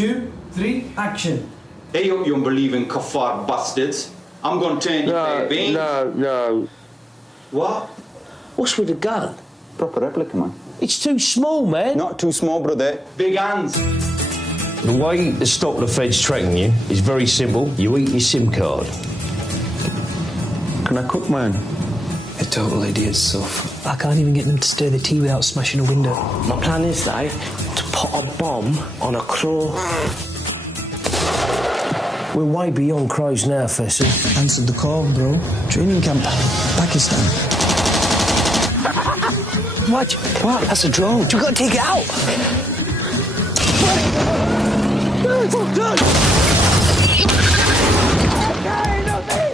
2, 3, action. Hey up, you unbelieving kuffar bastards. I'm gonna turn you fair beans. No. What? What's with the gun? Proper replica, man. It's too small, man. Not too small, brother. Big hands. The way to stop the feds tracking you is very simple. You eat your SIM card. Can I cook, man? They're total idiots, Soph. I can't even get them to stir the tea without smashing a window. My plan is, though, to put a bomb on a claw. We're way beyond crows now, Fessy. Answered the call, bro. Training camp, Pakistan. What? What? That's a drone. You've got to take it out.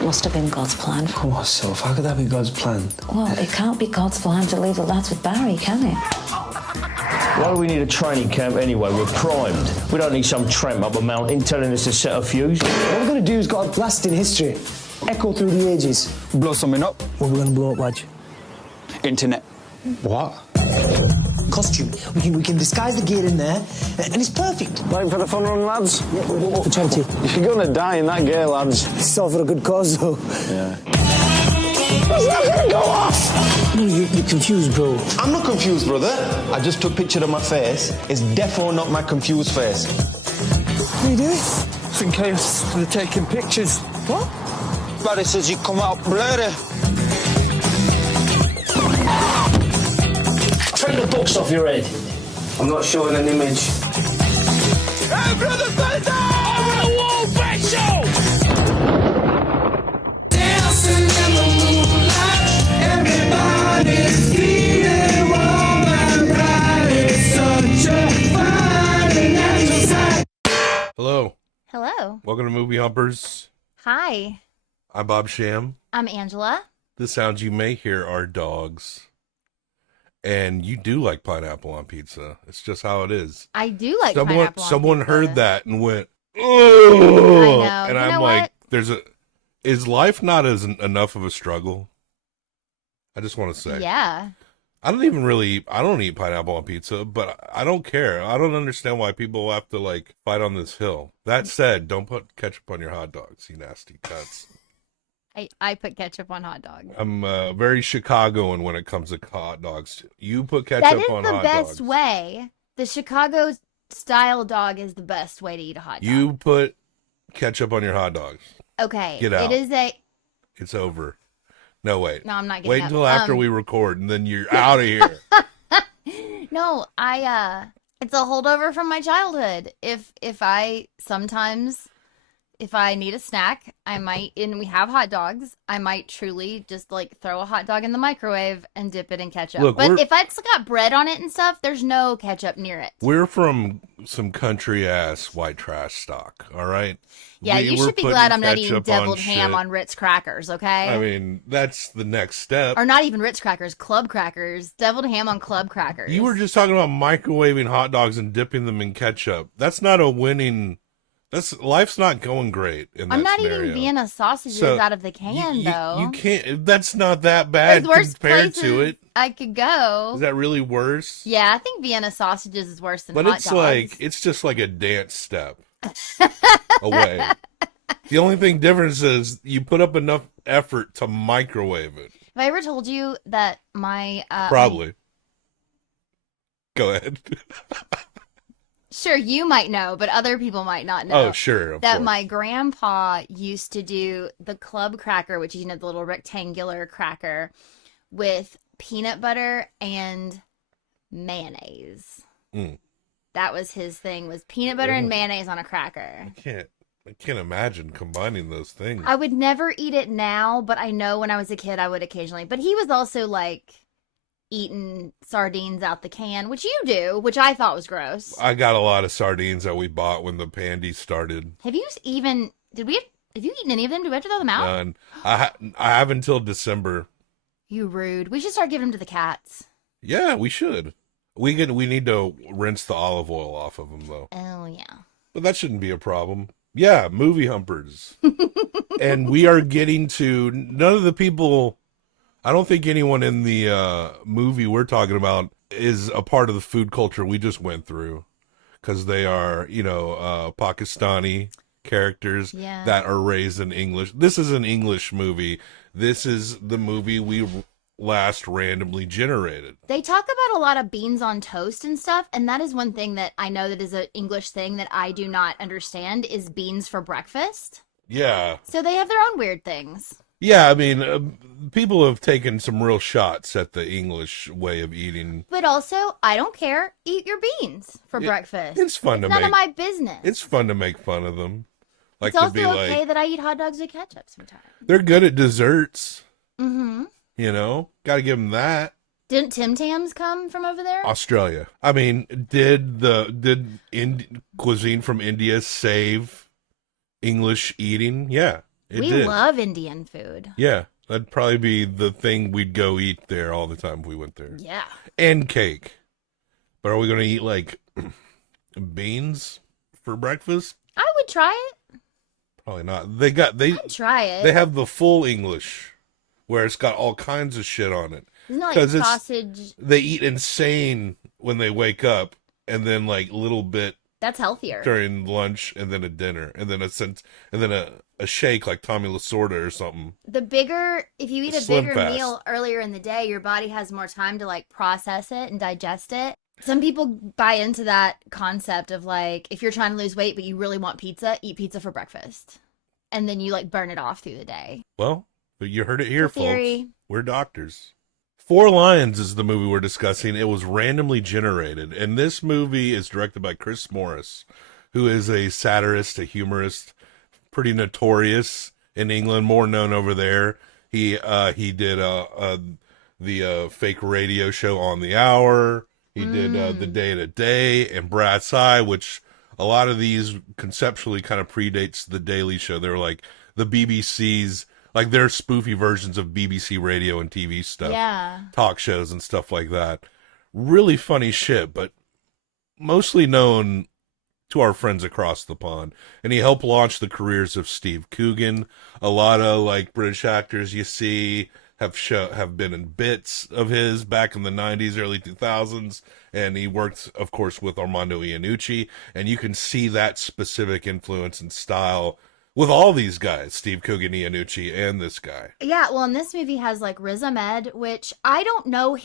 Must have been God's plan. Come on, Soph. How could that be God's plan? Well, it can't be God's plan to leave the lads with Barry, can it? Why do we need a training camp anyway? We're primed. We don't need some tramp up a mountain telling us to set a fuse. What we're going to do is got a blast in history. Echo through the ages. Blow something up. What we're going to blow up, lad? Internet. What? Costume. We can disguise the gear in there, and it's perfect. Time for the fun run, lads? Yeah, we're up for charity. You're gonna die in that gear, lads. It's all for a good cause, though. Yeah. It's not gonna go off! No, you're confused, bro. I'm not confused, brother. I just took a picture of my face. It's defo not my confused face. What are you doing? It's in case they're taking pictures. What? Barry says you come out blurry. Take the box off your head. I'm not showing an image. Hey, brother Banter! Over the wall, special! Dancing in the moonlight, everybody's feeling warm and bright. It's such a fine and natural sight. Hello. Hello. Welcome to Movie Humpers. Hi. I'm Bob Sham. I'm Angela. The sounds you may hear are dogs. And you do like pineapple on pizza. It's just how it is. I do like pineapple on Someone pizza. heard that and went, oh! I know. And You I'm know like, what? is life not enough of a struggle? I just want to say. Yeah. I don't eat pineapple on pizza, but I don't care. I don't understand why people have to like fight on this hill. That said, don't put ketchup on your hot dogs, you nasty cunts. I put ketchup on hot dogs. I'm very Chicagoan when it comes to hot dogs. You put ketchup on hot dogs. That is the best way. The Chicago style dog is the best way to eat a hot dog. You put ketchup on your hot dogs. Okay. Get out. It's over. No, wait. No, I'm not getting Wait up. until after we record, and then you're out of here. No, it's a holdover from my childhood. If I need a snack, I might, and we have hot dogs, I might truly just like throw a hot dog in the microwave and dip it in ketchup. Look, but if it's got bread on it and stuff, there's no ketchup near it. We're from some country ass white trash stock, all right? Yeah, you should be glad I'm not eating deviled ham on Ritz crackers, okay? I mean, that's the next step. Or not even Ritz crackers, club crackers. Deviled ham on club crackers. You were just talking about microwaving hot dogs and dipping them in ketchup. That's not a winning. Life's not going great in that I'm not scenario. eating Vienna sausages out of the can, though. You can't. That's not that bad compared to it. I could go. Is that really worse? Yeah, I think Vienna sausages is worse than but hot dogs. It's just like a dance step away. The only thing difference is you put up enough effort to microwave it. Have I ever told you that my probably. Go ahead. Sure, you might know, but other people might not know. Oh, sure. That my grandpa used to do the club cracker, which is, the little rectangular cracker, with peanut butter and mayonnaise. Mm. That was his thing, was peanut butter and mayonnaise on a cracker. I can't imagine combining those things. I would never eat it now, but I know when I was a kid I would occasionally. But he was also like eating sardines out the can, which you do, which I thought was gross. I got a lot of sardines that we bought when the pandy started. Have you eaten any of them? Did we have to throw them out? None. I have until December. You rude. We should start giving them to the cats. Yeah, we should. We need to rinse the olive oil off of them though. Oh yeah. But that shouldn't be a problem. Yeah, movie humpers. And we are getting to none of the people. I don't think anyone in the movie we're talking about is a part of the food culture we just went through. because they are, Pakistani characters Yeah. that are raised in English. This is an English movie. This is the movie we last randomly generated. They talk about a lot of beans on toast and stuff, and that is one thing that I know that is an English thing that I do not understand is beans for breakfast. Yeah. So they have their own weird things. Yeah, I mean, people have taken some real shots at the English way of eating. But also, I don't care. Eat your beans for breakfast. It's fun to none make. of my business. It's fun to make fun of them. Like It's to also be okay like, that I eat hot dogs with ketchup sometimes. they're good at desserts. Mm-hmm. Got to give them that. Didn't Tim Tams come from over there? Australia. I mean, did cuisine from India save English eating? Yeah, it We did. love Indian food. Yeah, that'd probably be the thing we'd go eat there all the time if we went there. Yeah. And cake. But are we going to eat like beans for breakfast? I would try it. Probably not. I'd try it. They have the full English where it's got all kinds of shit on it. Isn't it like sausage? They eat insane when they wake up, and then like little bit That's healthier. during lunch, and then a dinner, and then a shake like Tommy Lasorda or something. If you eat a Slim bigger fast. meal earlier in the day, your body has more time to like process it and digest it. Some people buy into that concept of like, if you're trying to lose weight but you really want pizza, eat pizza for breakfast. And then you like burn it off through the day. Well, but you heard it here, It's a theory. folks. We're doctors. Four Lions is the movie we're discussing. It was randomly generated, and this movie is directed by Chris Morris, who is a satirist, a humorist, pretty notorious in England, more known over there. He did the fake radio show On the Hour. He did The Day to Day and Brat's Eye, which a lot of these conceptually kind of predates The Daily Show. They were like the BBC's, like their spoofy versions of BBC radio and TV stuff. Yeah. Talk shows and stuff like that. Really funny shit, but mostly known to our friends across the pond. And he helped launch the careers of Steve Coogan. A lot of like British actors you see have been in bits of his back in the 90s, early 2000s, and he worked, of course, with Armando Iannucci, and you can see that specific influence and style with all these guys, Steve Coogan, Iannucci, and this guy. Yeah, well, and this movie has like Riz Ahmed, which I don't know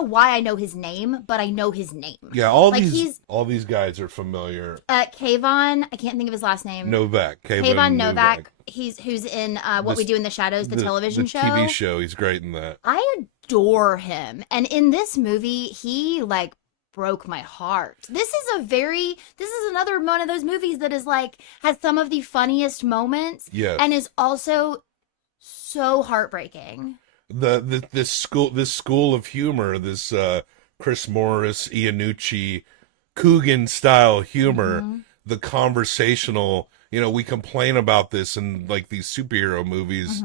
why I know his name, but I know his name. Yeah, all these guys are familiar. Kayvon, I can't think of his last name. Novak. Kayvon Novak. Who's in What We Do in the Shadows, the television show. TV show. He's great in that. I adore him. And in this movie, he like broke my heart. This is another one of those movies that is like has some of the funniest moments. Yes. And is also so heartbreaking. This school of humor, this Chris Morris, Iannucci, Coogan style humor, the conversational, we complain about this in like these superhero movies.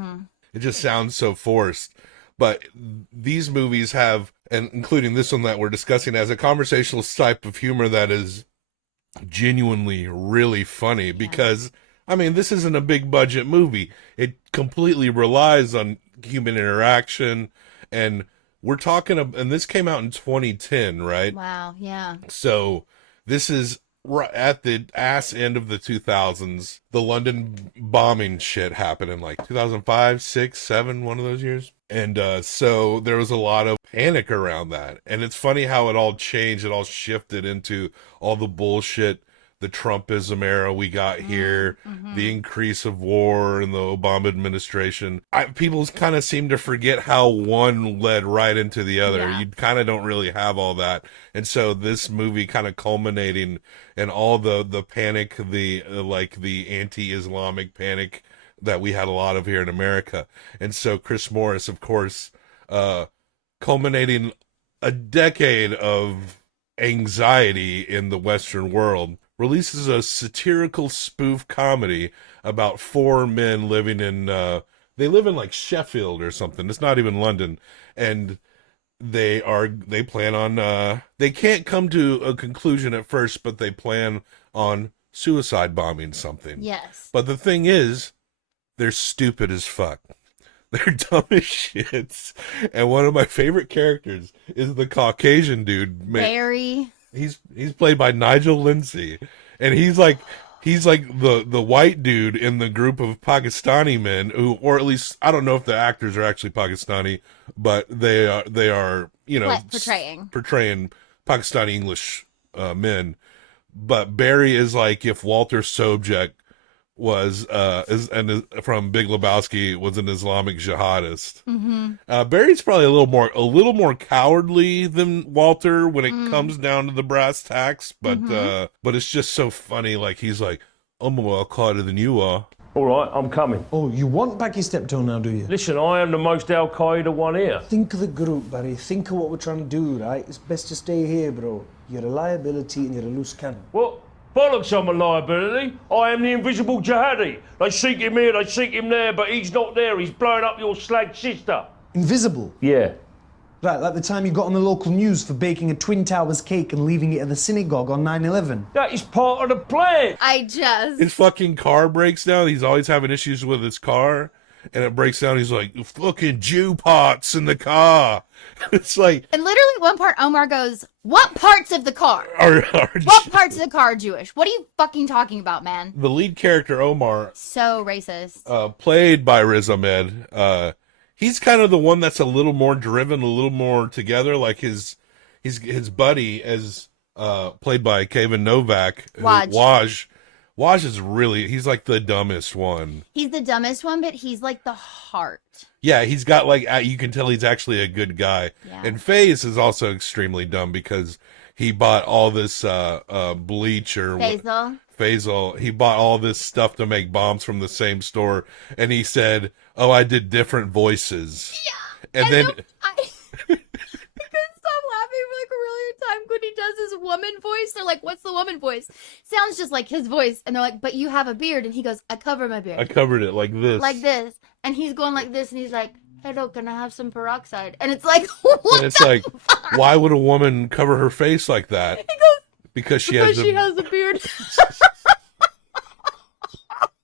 It just sounds so forced. But these movies have, and including this one that we're discussing, as a conversational type of humor that is genuinely really funny because, I mean, this isn't a big budget movie. It completely relies on human interaction, and we're talking, and this came out in 2010, right? Wow, yeah. So this is at the ass end of the 2000s. The London bombing shit happened in like 2005, 6, 7, one of those years. And so there was a lot of panic around that. And it's funny how it all changed. It all shifted into all the bullshit, the Trumpism era we got here, the increase of war in the Obama administration. People kind of seem to forget how one led right into the other. Yeah. You kind of don't really have all that. And so this movie kind of culminating in all the panic, the anti-Islamic panic that we had a lot of here in America. And so Chris Morris, of course, culminating a decade of anxiety in the Western world, releases a satirical spoof comedy about four men living in, they live in like Sheffield or something. It's not even London. And they plan on, they can't come to a conclusion at first, but they plan on suicide bombing something. Yes. But the thing is, they're stupid as fuck. They're dumb as shits. And one of my favorite characters is the Caucasian dude. Barry. He's played by Nigel Lindsay, and he's like the white dude in the group of Pakistani men who, or at least I don't know if the actors are actually Pakistani, but they are portraying Pakistani English men. But Barry is like if Walter Sobchak was from Big Lebowski was an Islamic jihadist. Barry's probably a little more cowardly than Walter when it comes down to the brass tacks, but it's just so funny. Like he's like, I'm more Al Qaeda than you are. All right, I'm coming. Oh, you want back your steptoe now, do you? Listen, I am the most Al Qaeda one here. Think of the group, Barry. Think of what we're trying to do, right? It's best to stay here, bro. You're a liability and you're a loose cannon. What? Bollocks, I'm a liability. I am the invisible jihadi. They seek him here, they seek him there, but he's not there. He's blowing up your slag sister. Invisible? Yeah. Right, like the time you got on the local news for baking a Twin Towers cake and leaving it at the synagogue on 9/11. That is part of the plan. His fucking car breaks down. He's always having issues with his car, and it breaks down. He's like, fucking Jew pots in the car. It's like, and literally one part, Omar goes, "What parts of the car? What parts of the car are Jewish? What are you fucking talking about, man?" The lead character, Omar, so racist. Played by Riz Ahmed. He's kind of the one that's a little more driven, a little more together. Like his buddy, as played by Kevin Novak, Waj. Waj is really, he's like the dumbest one. He's the dumbest one, but he's like the heart. Yeah, he's got like, you can tell he's actually a good guy. Yeah. And FaZe is also extremely dumb because he bought all this bleach or Faisal. He bought all this stuff to make bombs from the same store. And he said, "Oh, I did different voices." Yeah. And then laughing for like a really long time when he does his woman voice. They're like, "What's the woman voice?" Sounds just like his voice. And they're like, "But you have a beard." And he goes, "I cover my beard. I covered it like this." Like this. And he's going like this and he's like, "Hello, can I have some peroxide?" And it's like, what and it's like, fuck? Why would a woman cover her face like that? He goes, because she has a beard.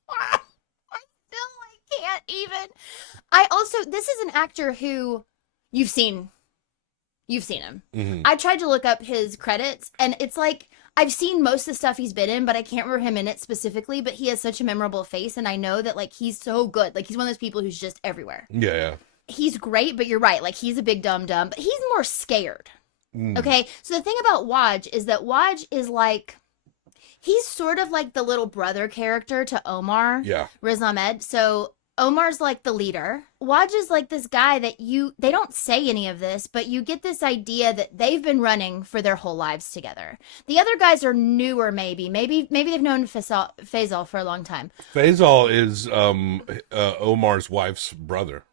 I can't even. This is an actor who you've seen him. Mm-hmm. I tried to look up his credits, and it's like I've seen most of the stuff he's been in, but I can't remember him in it specifically. But he has such a memorable face, and I know that like he's so good. Like he's one of those people who's just everywhere. Yeah. He's great, but you're right. Like he's a big dumb, but he's more scared. Okay, so the thing about Waj is that Waj is like, he's sort of like the little brother character to Omar. Yeah. Riz Ahmed. So Omar's like the leader. Waj is like this guy that they don't say any of this, but you get this idea that they've been running for their whole lives together. The other guys are newer, maybe they've known Faisal for a long time. Faisal is Omar's wife's brother.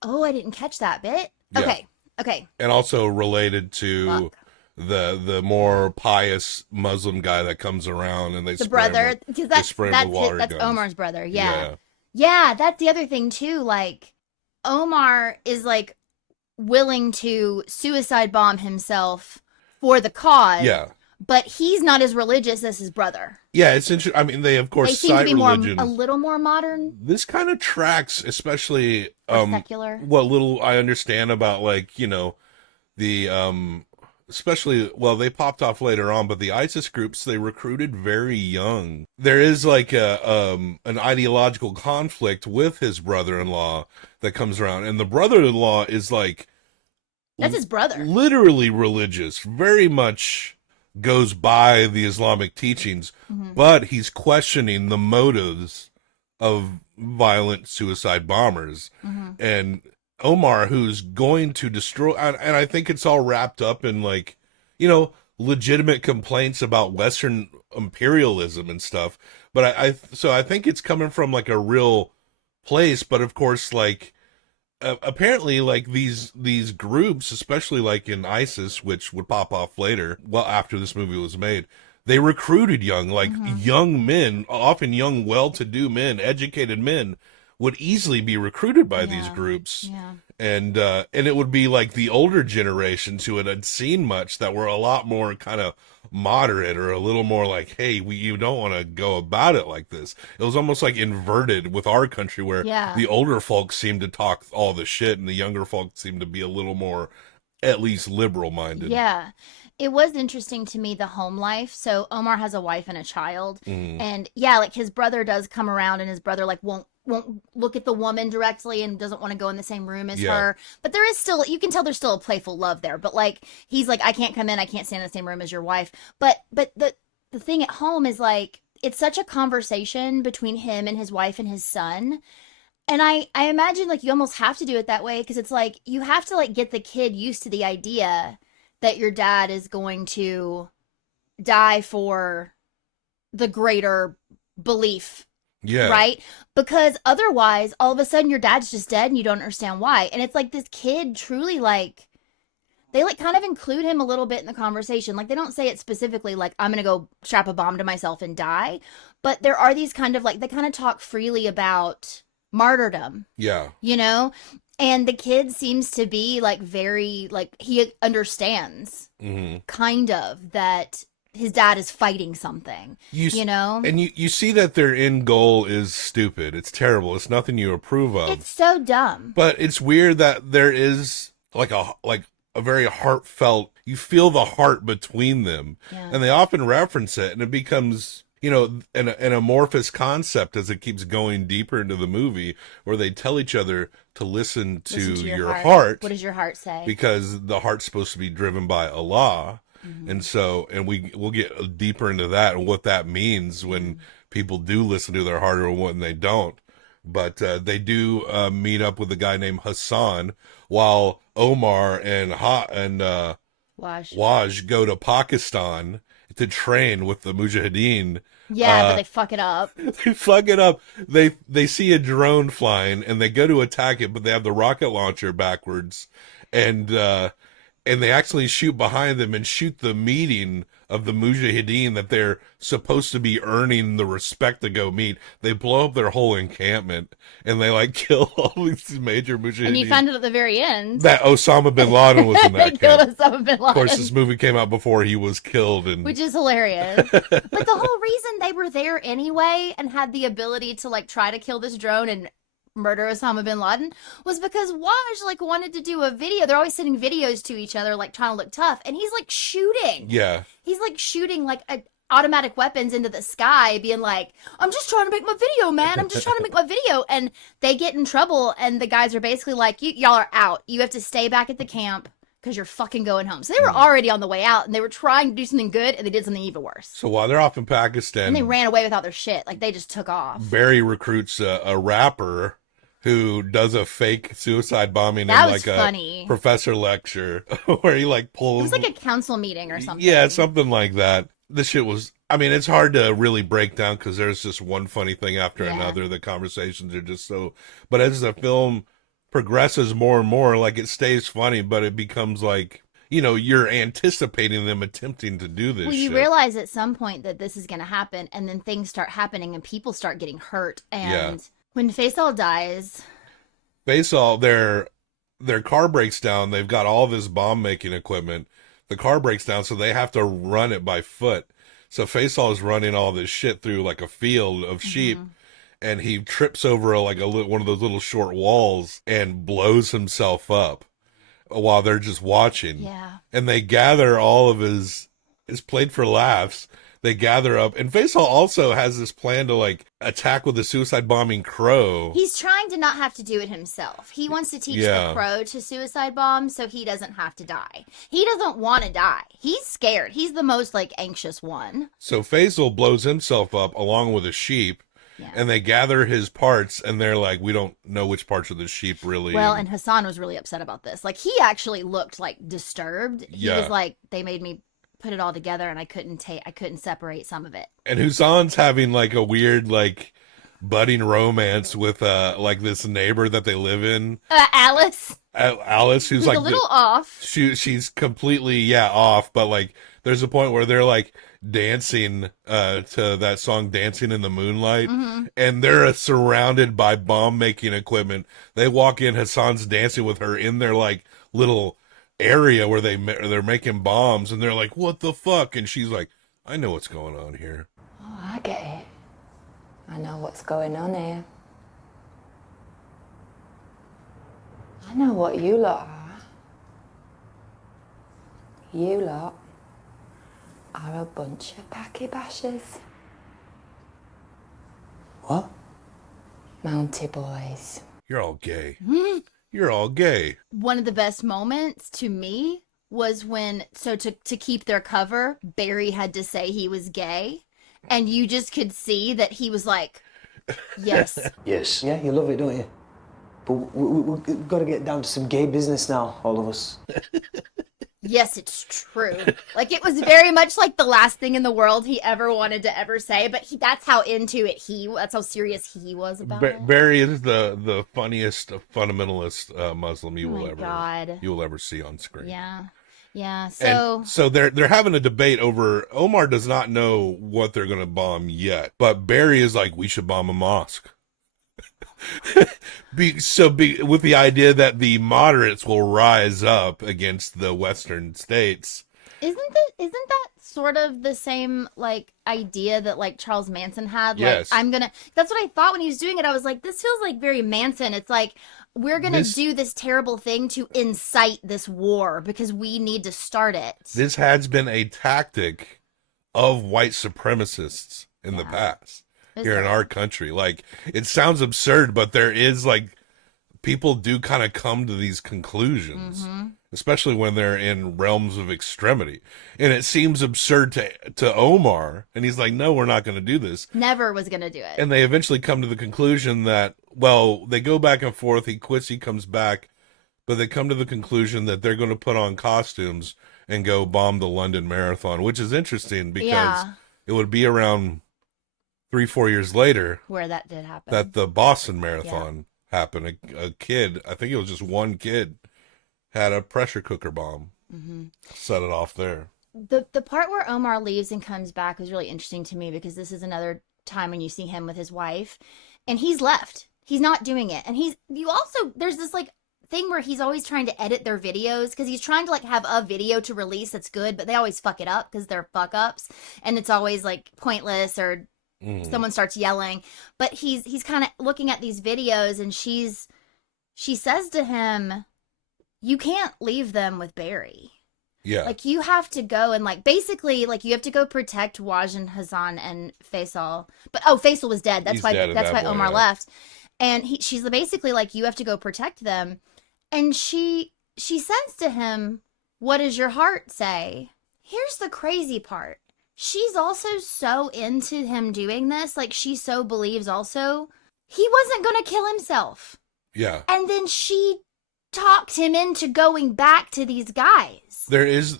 Oh, I didn't catch that bit. Yeah. Okay. And also related to the more pious Muslim guy that comes around and they spray him with water that's guns. Omar's brother. Yeah, that's the other thing too. Like Omar is like willing to suicide bomb himself for the cause. Yeah. But he's not as religious as his brother. Yeah, it's interesting. I mean, they of course They seem cite to be religion. a little more modern. This kind of tracks, especially secular. What little I understand about, like, you know, the especially, well, they popped off later on, but the ISIS groups, they recruited very young. There is like an ideological conflict with his brother-in-law that comes around, and the brother-in-law is like, that's his brother, literally religious, very much goes by the Islamic teachings, but he's questioning the motives of violent suicide bombers. And Omar, who's going to destroy, and I think it's all wrapped up in, like, you know, legitimate complaints about Western imperialism and stuff. But I think it's coming from like a real place. But of course, like, apparently, like these groups, especially like in ISIS, which would pop off later, well, after this movie was made, they recruited young men, often young, well-to-do men, educated men, would easily be recruited by these groups. And it would be like the older generations who had seen much that were a lot more kind of moderate, or a little more like, hey, you don't want to go about it like this. It was almost like inverted with our country, where the older folks seemed to talk all the shit and the younger folks seemed to be a little more at least liberal minded. Yeah. It was interesting to me, the home life. So Omar has a wife and a child. And yeah, like his brother does come around, and his brother like won't look at the woman directly and doesn't want to go in the same room as her. But there is still, you can tell there's still a playful love there. But like he's like, I can't come in, I can't stand in the same room as your wife. But the thing at home is like, it's such a conversation between him and his wife and his son. And I imagine like you almost have to do it that way, because it's like you have to like get the kid used to the idea that your dad is going to die for the greater belief. Yeah. Right? Because otherwise, all of a sudden your dad's just dead and you don't understand why. And it's like this kid truly like, they like kind of include him a little bit in the conversation. Like they don't say it specifically like, I'm going to go strap a bomb to myself and die. But there are these kind of like, they kind of talk freely about martyrdom. Yeah. You know? And the kid seems to be like very, like he understands kind of that his dad is fighting something, you know? And you see that their end goal is stupid. It's terrible. It's nothing you approve of. It's so dumb. But it's weird that there is like a very heartfelt, you feel the heart between them. Yeah. And they often reference it, and it becomes, you know, an amorphous concept as it keeps going deeper into the movie, where they tell each other to listen to your heart. What does your heart say? Because the heart's supposed to be driven by Allah. And so, and we'll get deeper into that and what that means when people do listen to their heart or when they don't. But they do meet up with a guy named Hassan, while Omar and Waj go to Pakistan to train with the Mujahideen. Yeah, but they fuck it up. They fuck it up. They see a drone flying and they go to attack it, but they have the rocket launcher backwards, and they actually shoot behind them and shoot the meeting of the Mujahideen that they're supposed to be earning the respect to go meet. They blow up their whole encampment and they like kill all these major Mujahideen. And you find out at the very end that Osama bin Laden was in that they killed camp. Osama bin Laden. Of course, this movie came out before he was killed, and which is hilarious. But the whole reason they were there anyway and had the ability to like try to kill this drone and murder Osama bin Laden was because Waj like wanted to do a video. They're always sending videos to each other like trying to look tough, and he's like shooting. Yeah. He's like shooting like automatic weapons into the sky, being like, I'm just trying to make my video, man. I'm just trying to make my video. And they get in trouble, and the guys are basically like, y'all are out. You have to stay back at the camp because you're fucking going home. So they were already on the way out, and they were trying to do something good, and they did something even worse. So while they're off in Pakistan, And they ran away without their shit. Like they just took off. Barry recruits a rapper who does a fake suicide bombing That in was like funny. a professor lecture where he like It pulls. was like a council meeting or something. Yeah, something like that. This shit was, I mean, it's hard to really break down because there's just one funny thing after another. The conversations are just so, but as the film progresses more and more, like it stays funny, but it becomes like, you know, you're anticipating them attempting to do this. Well, you shit. realize at some point that this is going to happen, and then things start happening, and people start getting hurt. And when Faisal dies, Faisal, their car breaks down. They've got all this bomb making equipment. The car breaks down, so they have to run it by foot. So Faisal is running all this shit through like a field of sheep, and he trips over like one of those little short walls and blows himself up while they're just watching. Yeah. And they gather all of his. It's played for laughs. They gather up, and Faisal also has this plan to like attack with a suicide bombing crow. he's trying to not have to do it himself. He wants to teach the crow to suicide bomb so he doesn't have to die. He doesn't want to die. He's scared. He's the most like anxious one. So Faisal blows himself up along with a sheep, and they gather his parts, and they're like, we don't know which parts of the sheep really. Well, and Hassan was really upset about this. Like, he actually looked like disturbed. He was like, they made me put it all together, and I couldn't separate some of it. And Hassan's having like a weird like budding romance with like this neighbor that they live in. Alice. Alice, who's like a little off. She's completely off, but like there's a point where they're like dancing to that song "Dancing in the Moonlight," and they're surrounded by bomb making equipment. They walk in, Hassan's dancing with her in their like little area where they're making bombs, and they're like, "What the fuck?" And she's like, "I know what's going on here." Oh, I get it. I know what's going on here. I know what you lot are. You lot are a bunch of packy bashers. What? Mounty boys. You're all gay. You're all gay. One of the best moments to me was when, so to keep their cover, Barry had to say he was gay. And you just could see that he was like, yes. Yes. Yeah, you love it, don't you? But we've got to get down to some gay business now, all of us. Yes, it's true. Like, it was very much like the last thing in the world he ever wanted to ever say, but that's how into it that's how serious he was about it. Barry is the funniest fundamentalist Muslim you will ever see on screen. Yeah. Yeah. And so they're having a debate over, Omar does not know what they're going to bomb yet, but Barry is like, we should bomb a mosque. With the idea that the moderates will rise up against the Western states. Isn't that sort of the same like idea that like Charles Manson had? Yes. Like, that's what I thought when he was doing it. I was like, this feels like very Manson. It's like, we're gonna do this terrible thing to incite this war because we need to start it. This has been a tactic of white supremacists in the past here in our country. Like, it sounds absurd, but there is like, people do kind of come to these conclusions, especially when they're in realms of extremity. And it seems absurd to Omar, and he's like, no, we're not going to do this. Never was going to do it. And they eventually come to the conclusion that, well, they go back and forth, he quits, he comes back, but they come to the conclusion that they're going to put on costumes and go bomb the London Marathon, which is interesting because it would be around 3-4 years later where that did happen, that the Boston Marathon happened. A kid, I think it was just one kid, had a pressure cooker bomb, set it off there. The part where Omar leaves and comes back was really interesting to me because this is another time when you see him with his wife, and he's left. He's not doing it, and there's this like thing where he's always trying to edit their videos because he's trying to like have a video to release that's good, but they always fuck it up because they're fuck ups, and it's always like pointless or someone starts yelling. But he's kind of looking at these videos, and she says to him, you can't leave them with Barry. Yeah. Like, you have to go and like basically like you have to go protect Wajid Hassan and Faisal. But Faisal was dead. That's why Omar left. And she's basically like, you have to go protect them. And she says to him, what does your heart say? Here's the crazy part. She's also so into him doing this. Like, she so believes also he wasn't going to kill himself. Yeah. And then she talked him into going back to these guys. There is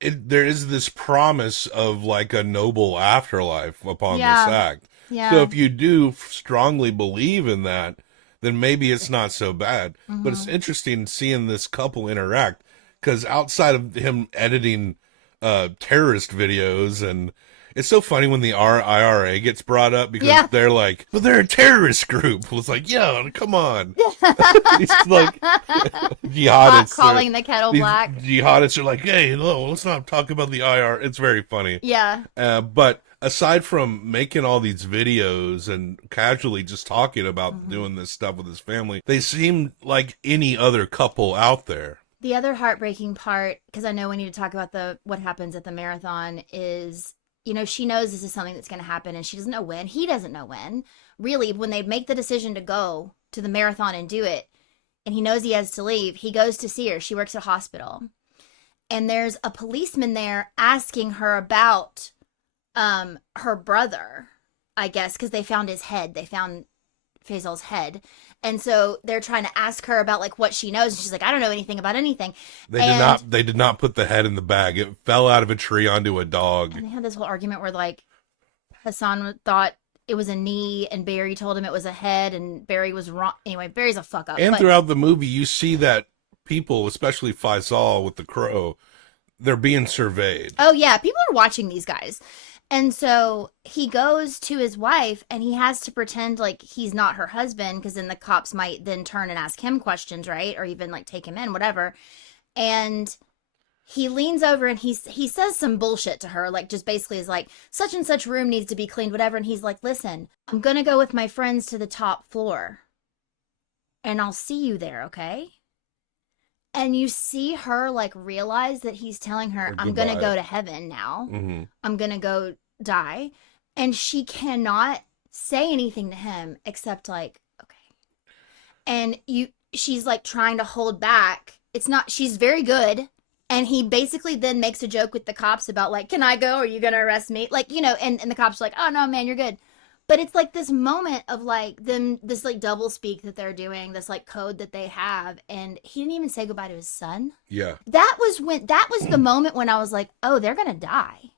this promise of like a noble afterlife upon this act. Yeah. So if you do strongly believe in that, then maybe it's not so bad. But it's interesting seeing this couple interact, because outside of him editing terrorist videos, and it's so funny when the IRA gets brought up because they're like, but they're a terrorist group. It's like, yeah, come on. It's like jihadists calling the kettle black. Jihadists are like, hey, no, let's not talk about the IRA. It's very funny. Yeah. But aside from making all these videos and casually just talking about doing this stuff with his family, they seem like any other couple out there. The other heartbreaking part, because I know we need to talk about what happens at the marathon, is, you know, she knows this is something that's going to happen, and she doesn't know when. He doesn't know when. Really, when they make the decision to go to the marathon and do it, and he knows he has to leave, he goes to see her. She works at a hospital. And there's a policeman there asking her about her brother, I guess, because they found his head. They found Faisal's head. And so they're trying to ask her about like what she knows, and she's like, I don't know anything about anything. They did not put the head in the bag. It fell out of a tree onto a dog. And they had this whole argument where like Hassan thought it was a knee and Barry told him it was a head, and Barry was wrong. Anyway, Barry's a fuck up. And throughout the movie you see that people, especially Faisal with the crow, they're being surveyed. Oh yeah, people are watching these guys. And so he goes to his wife, and he has to pretend like he's not her husband, because then the cops might then turn and ask him questions, right? Or even like take him in, whatever. And he leans over and he says some bullshit to her, like just basically is like, such and such room needs to be cleaned, whatever. And he's like, listen, I'm going to go with my friends to the top floor, and I'll see you there, okay? And you see her like realize that he's telling her, I'm going to goodbye. go to heaven now. Mm-hmm. I'm going to go die. And she cannot say anything to him except like, okay. And she's like trying to hold back. It's not, she's very good. And he basically then makes a joke with the cops about like, can I go? Are you going to arrest me? Like, you know, and the cops are like, oh no, man, you're good. But it's like this moment of like them, this like double speak that they're doing, this like code that they have. And he didn't even say goodbye to his son. Yeah. That was the moment when I was like, oh, they're going to die.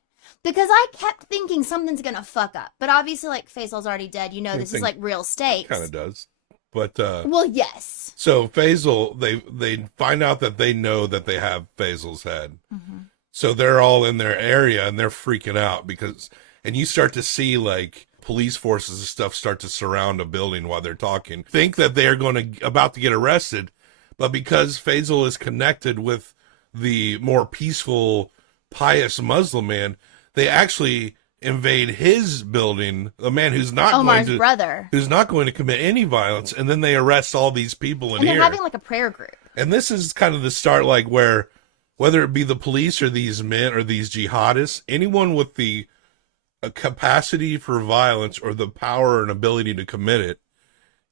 Because I kept thinking something's going to fuck up. But obviously like Faisal's already dead. You know, this is like real stakes. Kind of does. But, well, yes. So Faisal, they find out that they know that they have Faisal's head. Mm-hmm. So they're all in their area and they're freaking out because, and you start to see like, police forces and stuff start to surround a building while they're talking. Think that they are about to get arrested, but because Faisal is connected with the more peaceful, pious Muslim man, they actually invade his building, the man who's not Omar's brother, who's not going to commit any violence, and then they arrest all these people in and here. they're having like a prayer group. And this is kind of the start, like where whether it be the police or these men or these jihadists, anyone with the a capacity for violence or the power and ability to commit it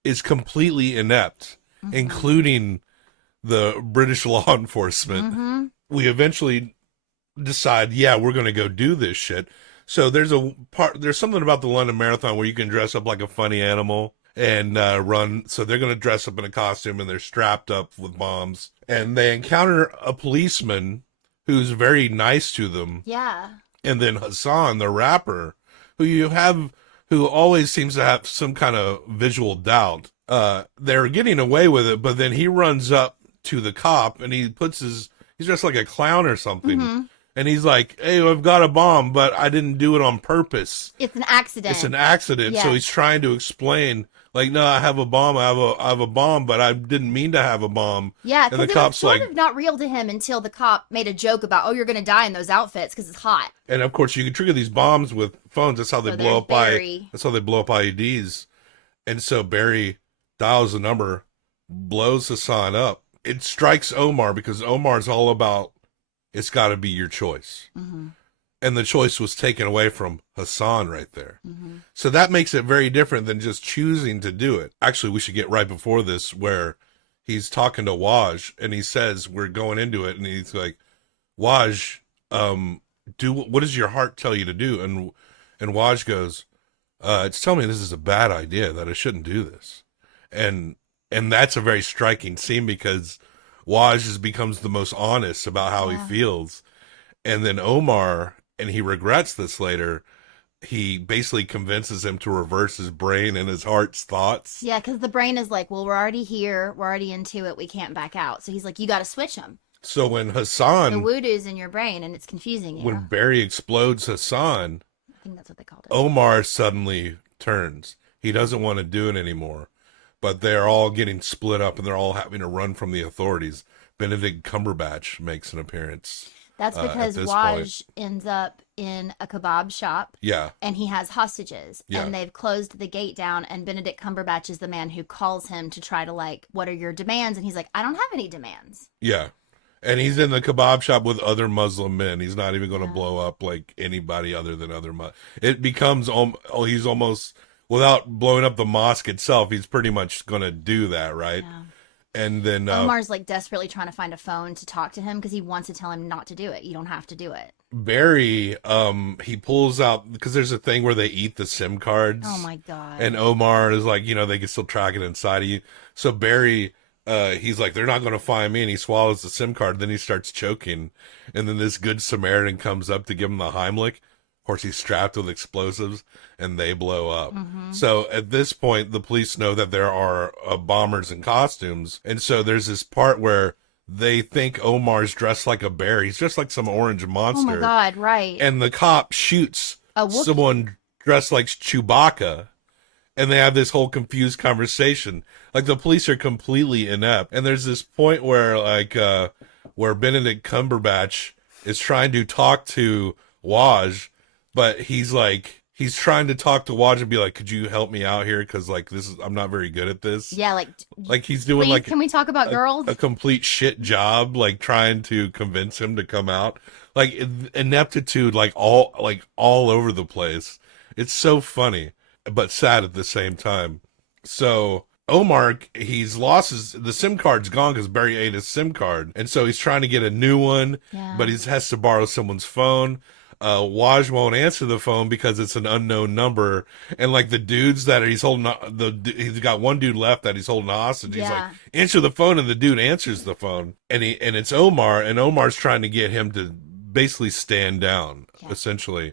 is completely inept, including the British law enforcement. We eventually decide, yeah, we're going to go do this shit. So there's something about the London Marathon where you can dress up like a funny animal and run. So they're going to dress up in a costume and they're strapped up with bombs, and they encounter a policeman who's very nice to them. Yeah. And then Hassan, the rapper, who always seems to have some kind of visual doubt. They're getting away with it, but then he runs up to the cop and he's dressed like a clown or something. And he's like, hey, I've got a bomb, but I didn't do it on purpose. It's an accident. It's an accident. Yes. So he's trying to explain, like, no, I have a bomb. I have a bomb, but I didn't mean to have a bomb. Yeah, and the because it cop's was sort like, of not real to him until the cop made a joke about, oh, you're going to die in those outfits because it's hot. and of course you can trigger these bombs with phones. That's how they So blow there's up Barry. That's how they blow up IEDs. And so Barry dials the number, blows Hassan up. It strikes Omar because Omar's all about, it's got to be your choice. And the choice was taken away from Hassan right there. So that makes it very different than just choosing to do it. Actually, we should get right before this where he's talking to Waj and he says, we're going into it. And he's like, Waj, what does your heart tell you to do? And Waj goes, it's telling me this is a bad idea, that I shouldn't do this. And that's a very striking scene because Waj just becomes the most honest about how he feels. And then Omar, and he regrets this later, he basically convinces him to reverse his brain and his heart's thoughts. Yeah, because the brain is like, well, we're already here. We're already into it. We can't back out. So he's like, you got to switch them. So when Hassan, The voodoo's in your brain and it's confusing you. when Barry explodes Hassan, I think that's what they called it. Omar suddenly turns. He doesn't want to do it anymore. But they're all getting split up and they're all having to run from the authorities. Benedict Cumberbatch makes an appearance. That's because Waj ends up in a kebab shop. Yeah. And he has hostages. Yeah. And they've closed the gate down. And Benedict Cumberbatch is the man who calls him to try to like, what are your demands? And he's like, I don't have any demands. Yeah. And he's in the kebab shop with other Muslim men. He's not even going to blow up like anybody other than other Muslims. It becomes, he's almost, without blowing up the mosque itself, he's pretty much going to do that, right? Yeah. And then Omar's like desperately trying to find a phone to talk to him because he wants to tell him not to do it. You don't have to do it. Barry, he pulls out, because there's a thing where they eat the SIM cards. Oh my God. And Omar is like, they can still track it inside of you. So Barry, he's like, they're not going to find me. And he swallows the SIM card. Then he starts choking. And then this good Samaritan comes up to give him the Heimlich. Of course, he's strapped with explosives and they blow up. So at this point, the police know that there are bombers in costumes. And so there's this part where they think Omar's dressed like a bear. He's dressed like some orange monster. Oh my God, right. And the cop shoots someone dressed like Chewbacca. And they have this whole confused conversation. Like the police are completely inept. And there's this point where where Benedict Cumberbatch is trying to talk to Waj, but he's like, he's trying to talk to Waj and be like, could you help me out here? Because, like, I'm not very good at this. Yeah, like he's doing, please, like, can we talk about girls? A complete shit job, like, trying to convince him to come out. Like, ineptitude, like all over the place. It's so funny, but sad at the same time. So Omar, he's lost the SIM card's gone because Barry ate his SIM card. And so he's trying to get a new one, but he has to borrow someone's phone. Waj won't answer the phone because it's an unknown number. And like the dudes that he's holding, he's got one dude left that he's holding hostage. He's like, answer the phone. And the dude answers the phone and it's Omar, and Omar's trying to get him to basically stand down, essentially.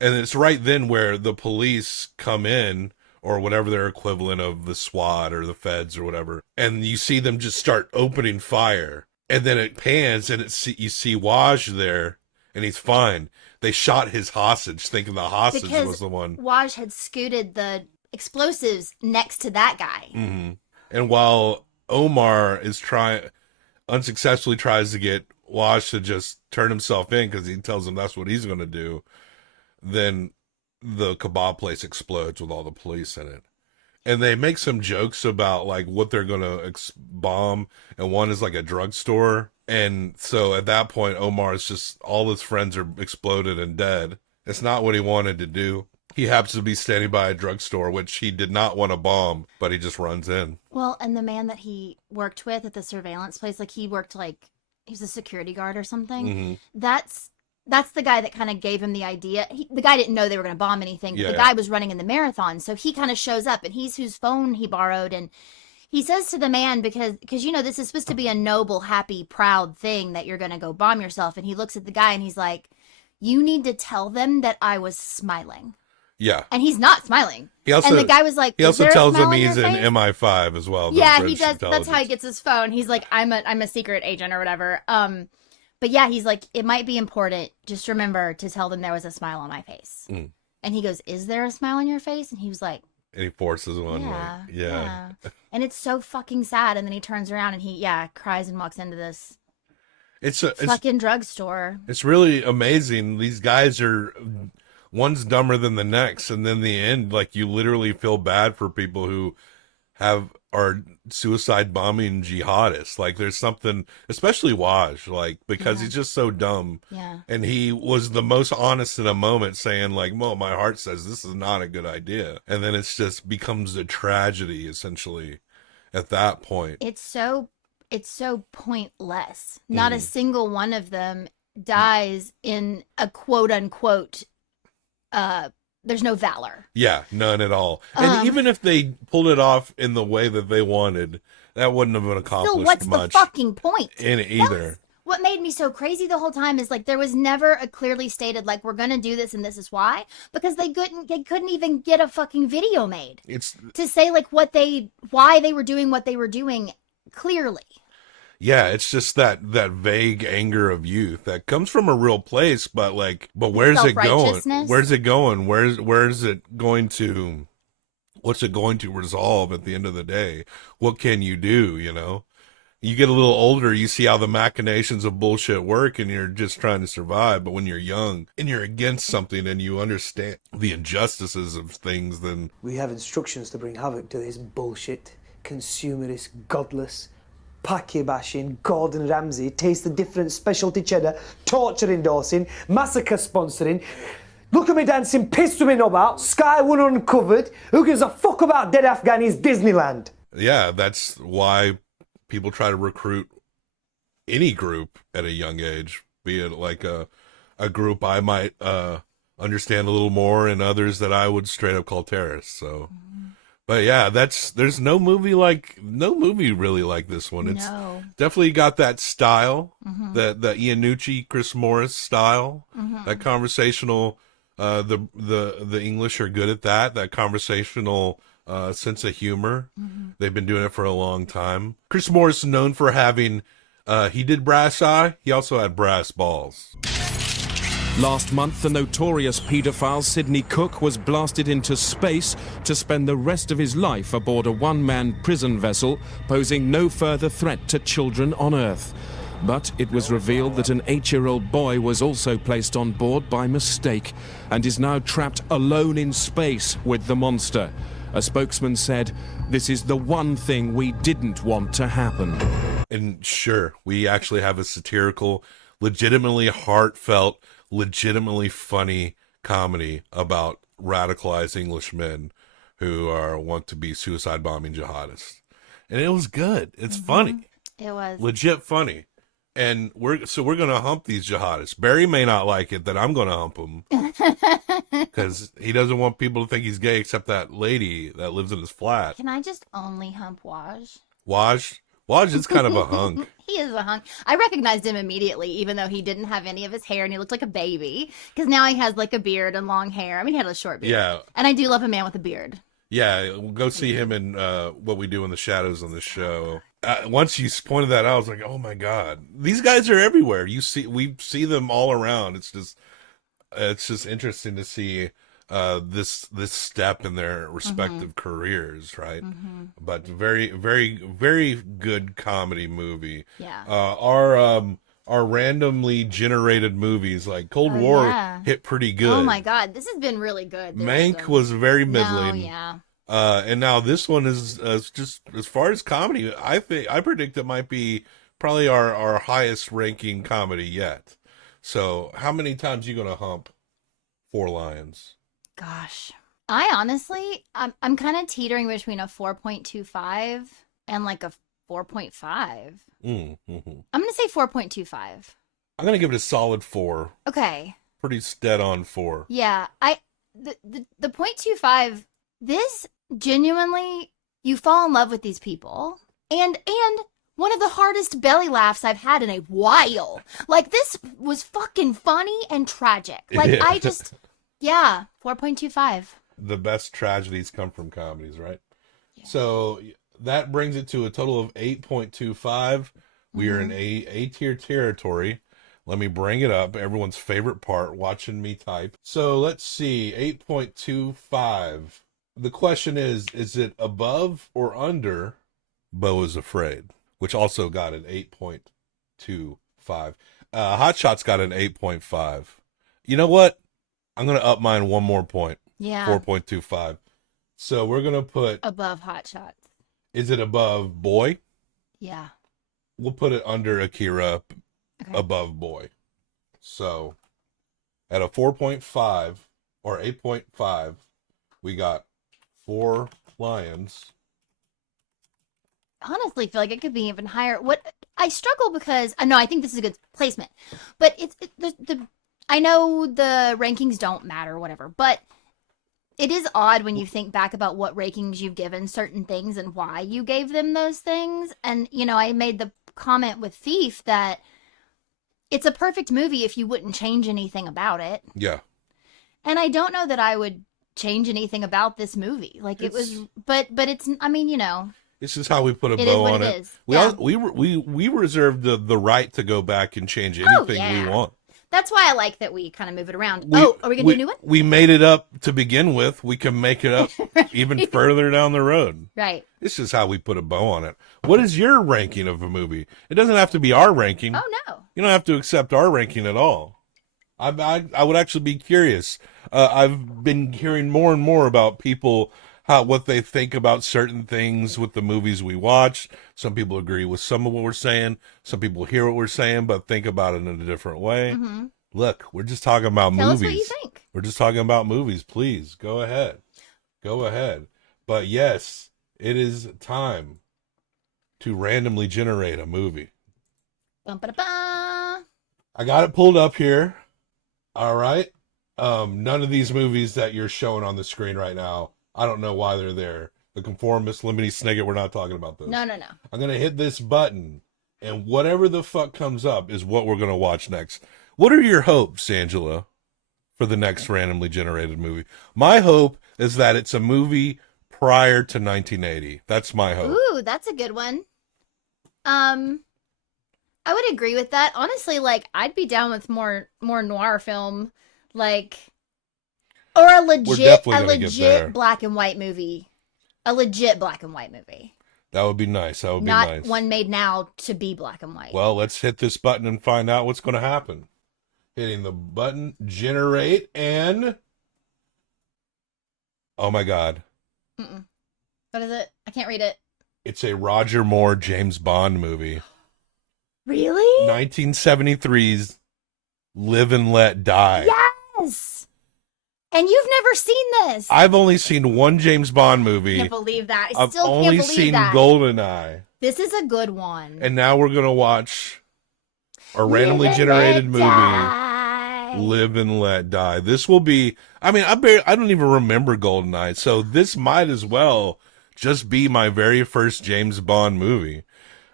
And it's right then where the police come in, or whatever their equivalent of the SWAT or the feds or whatever. And you see them just start opening fire. And then it pans and you see Waj there and he's fine. They shot his hostage thinking the hostage was the one. Waj had scooted the explosives next to that guy. Mm-hmm. And while Omar is unsuccessfully tries to get Waj to just turn himself in because he tells him that's what he's going to do, then the kebab place explodes with all the police in it. And they make some jokes about like what they're going to bomb. And one is like a drugstore. And so at that point, Omar's just, all his friends are exploded and dead. It's not what he wanted to do. He happens to be standing by a drugstore, which he did not want to bomb, but he just runs in. Well, and the man that he worked with at the surveillance place, like he was a security guard or something. Mm-hmm. That's the guy that kind of gave him the idea. The guy didn't know they were going to bomb anything, but the guy was running in the marathon. So he kind of shows up, and he's whose phone he borrowed. And he says to the man, because this is supposed to be a noble, happy, proud thing that you're going to go bomb yourself. And he looks at the guy and he's like, you need to tell them that I was smiling. Yeah. And he's not smiling. And the guy was like, he also tells him he's in an MI5 as well. Yeah, he does. That's how he gets his phone. He's like, I'm a secret agent or whatever. But yeah, he's like, it might be important. Just remember to tell them there was a smile on my face. Mm. And he goes, is there a smile on your face? And he was like, and he forces one. Yeah. And it's so fucking sad. And then he turns around and he cries and walks into this fucking drugstore. It's really amazing. These guys are, one's dumber than the next. And then the end, like you literally feel bad for people who are suicide bombing jihadists. Like there's something, especially Waj, like, because he's just so dumb. Yeah. And he was the most honest in a moment saying like, well, my heart says this is not a good idea. And then it's just becomes a tragedy essentially at that point. It's so pointless. Not a single one of them dies in a quote unquote, there's no valor. Yeah, none at all. And even if they pulled it off in the way that they wanted, that wouldn't have been accomplished still, what's much. The fucking point? In it either. What made me so crazy the whole time is like there was never a clearly stated like we're gonna do this and this is why, because they couldn't even get a fucking video made to say like why they were doing what they were doing clearly. Yeah, it's just that vague anger of youth that comes from a real place, but where's it going? Where's it going? Where's it going to? What's it going to resolve at the end of the day? What can you do? You know, you get a little older, you see how the machinations of bullshit work, and you're just trying to survive. But when you're young and you're against something and you understand the injustices of things, then we have instructions to bring havoc to this bullshit, consumerist, godless, Paki bashing, Gordon Ramsay, taste the different, specialty cheddar, torture endorsing, massacre sponsoring, look at me dancing, pissed with me knob out, Sky One uncovered, who gives a fuck about dead Afghanis, Disneyland? Yeah, that's why people try to recruit any group at a young age, be it like a group I might understand a little more and others that I would straight up call terrorists, so... But yeah, there's no movie really like this one. It's definitely got that style, that the Iannucci, Chris Morris style, that conversational, the English are good at that conversational sense of humor. They've been doing it for a long time. Chris Morris is known for having, he did Brass Eye, he also had Brass Balls. Last month, the notorious paedophile Sidney Cook was blasted into space to spend the rest of his life aboard a one-man prison vessel, posing no further threat to children on Earth. But it was revealed that an 8-year-old boy was also placed on board by mistake and is now trapped alone in space with the monster. A spokesman said, "This is the one thing we didn't want to happen." And sure, we actually have a satirical, legitimately heartfelt, legitimately funny comedy about radicalized English men who want to be suicide bombing jihadists. And it was good. It's funny. It was legit funny. And we're gonna hump these jihadists. Barry may not like it that I'm gonna hump him because he doesn't want people to think he's gay, except that lady that lives in his flat. Can I just only hump Waj? Waj is kind of a hunk. He is a hunk. I recognized him immediately, even though he didn't have any of his hair and he looked like a baby. Because now he has like a beard and long hair. I mean, he had a short beard. Yeah. And I do love a man with a beard. Yeah, we'll go see him in What We Do in the Shadows on this show. Once you pointed that out, I was like, oh my God, these guys are everywhere. We see them all around. It's just interesting to see this step in their respective careers, right? But very, very, very good comedy movie. Yeah. Our randomly generated movies like Cold War hit pretty good. Oh my God, this has been really good. Mank was very middling. No, yeah. And now this one is just, as far as comedy, I predict it might be probably our highest ranking comedy yet. So how many times you gonna hump Four Lions? Gosh, I honestly, I'm kind of teetering between a 4.25 and like a 4.5. I'm gonna say 4.25. I'm gonna give it a solid 4. Okay. Pretty dead on 4. Yeah, the 0.25. This genuinely, you fall in love with these people, and one of the hardest belly laughs I've had in a while. Like, this was fucking funny and tragic. Like, Yeah. I just, yeah, 4.25. The best tragedies come from comedies, right? Yeah. So that brings it to a total of 8.25. We are in A tier territory. Let me bring it up. Everyone's favorite part, watching me type. So let's see, 8.25. The question is it above or under Beau is Afraid, which also got an 8.25. Hot Shots got an 8.5. You know what? I'm going to up mine one more point. Yeah. 4.25. So we're going to put... Above Hot Shots. Is it above Boy? Yeah. We'll put it under Akira, above Boy. So at a 4.5 or 8.5, we got Four Lions. Honestly, feel like it could be even higher. What I struggle because I know I think this is a good placement, but I know the rankings don't matter, whatever, but it is odd when you think back about what rankings you've given certain things and why you gave them those things. And I made the comment with Thief that it's a perfect movie if you wouldn't change anything about it. Yeah. And I don't know that I would change anything about this movie. Like it was, but it's, I mean, This is how we put a bow on it. We reserve the right to go back and change anything we want. That's why I like that we kind of move it around. Are we going to do a new one? We made it up to begin with. We can make it up even further down the road. Right. This is how we put a bow on it. What is your ranking of a movie? It doesn't have to be our ranking. Oh, no. You don't have to accept our ranking at all. I would actually be curious. I've been hearing more and more about people, what they think about certain things with the movies we watch. Some people agree with some of what we're saying. Some people hear what we're saying, but think about it in a different way. Mm-hmm. Look, we're just talking about Tell movies. us what you think. We're just talking about movies. Please, go ahead. Go ahead. But yes, it is time to randomly generate a movie. Bum-ba-da-ba. I got it pulled up here. All right. None of these movies that you're showing on the screen right now, I don't know why they're there. The Conformist, Lemony Snicket, we're not talking about those. No. I'm going to hit this button, and whatever the fuck comes up is what we're going to watch next. What are your hopes, Angela, for the next randomly generated movie? My hope is that it's a movie prior to 1980. That's my hope. Ooh, that's a good one. I would agree with that. Honestly, like, I'd be down with more noir film, like, or a legit black and white movie. A legit black and white movie. That would be nice. That would be Not nice. one made now to be black and white. Well, let's hit this button and find out what's going to happen. Hitting the button, generate, and... Oh my God. Mm-mm. What is it? I can't read it. It's a Roger Moore James Bond movie. Really? 1973's Live and Let Die. Yes! And you've never seen this. I've only seen one James Bond movie. I can't believe that. I I've still only can't believe seen that. GoldenEye. This is a good one. And now we're going to watch a randomly Live and generated Let movie, Die. Live and Let Die. This will be, I mean, I don't even remember GoldenEye, so this might as well just be my very first James Bond movie.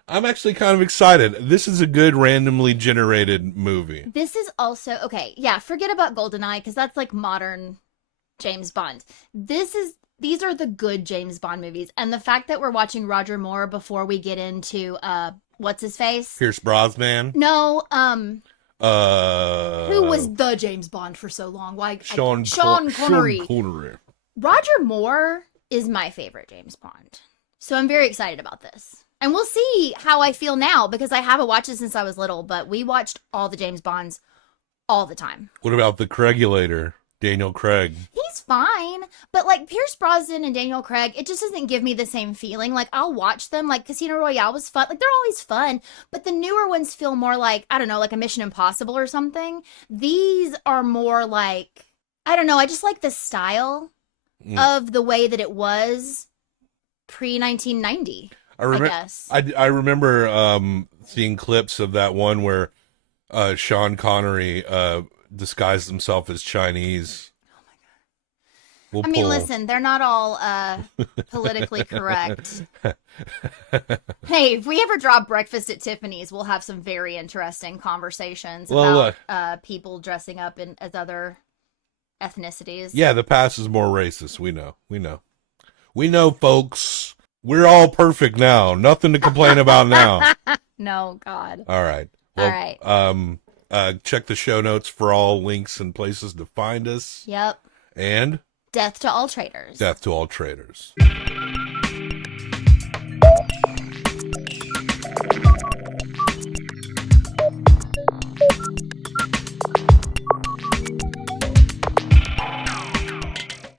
I'm actually kind of excited. This is a good randomly generated movie. This is also, okay, yeah, forget about GoldenEye, because that's like modern James Bond. These are the good James Bond movies. And the fact that we're watching Roger Moore before we get into, what's his face? Pierce Brosnan? No, who Who was the James Bond for so long? Like Sean Connery. Sean Connery. Roger Moore is my favorite James Bond. So I'm very excited about this. And we'll see how I feel now, because I haven't watched it since I was little, but we watched all the James Bonds all the time. What about the Craigulator, Daniel Craig? He's fine, but like Pierce Brosnan and Daniel Craig, it just doesn't give me the same feeling. Like, I'll watch them, like Casino Royale was fun. Like, they're always fun, but the newer ones feel more like, I don't know, like a Mission Impossible or something. These are more like, I don't know, I just like the style of the way that it was pre-1990. I guess. I remember seeing clips of that one where Sean Connery disguised himself as Chinese. Oh my God. Listen, they're not all politically correct. Hey, if we ever drop Breakfast at Tiffany's, we'll have some very interesting conversations about people dressing up as other ethnicities. Yeah, the past is more racist. We know, folks. We're all perfect now. Nothing to complain about now. No, God. All right. Well, all right. Check the show notes for all links and places to find us. Yep. And death to all traitors. Death to all traitors.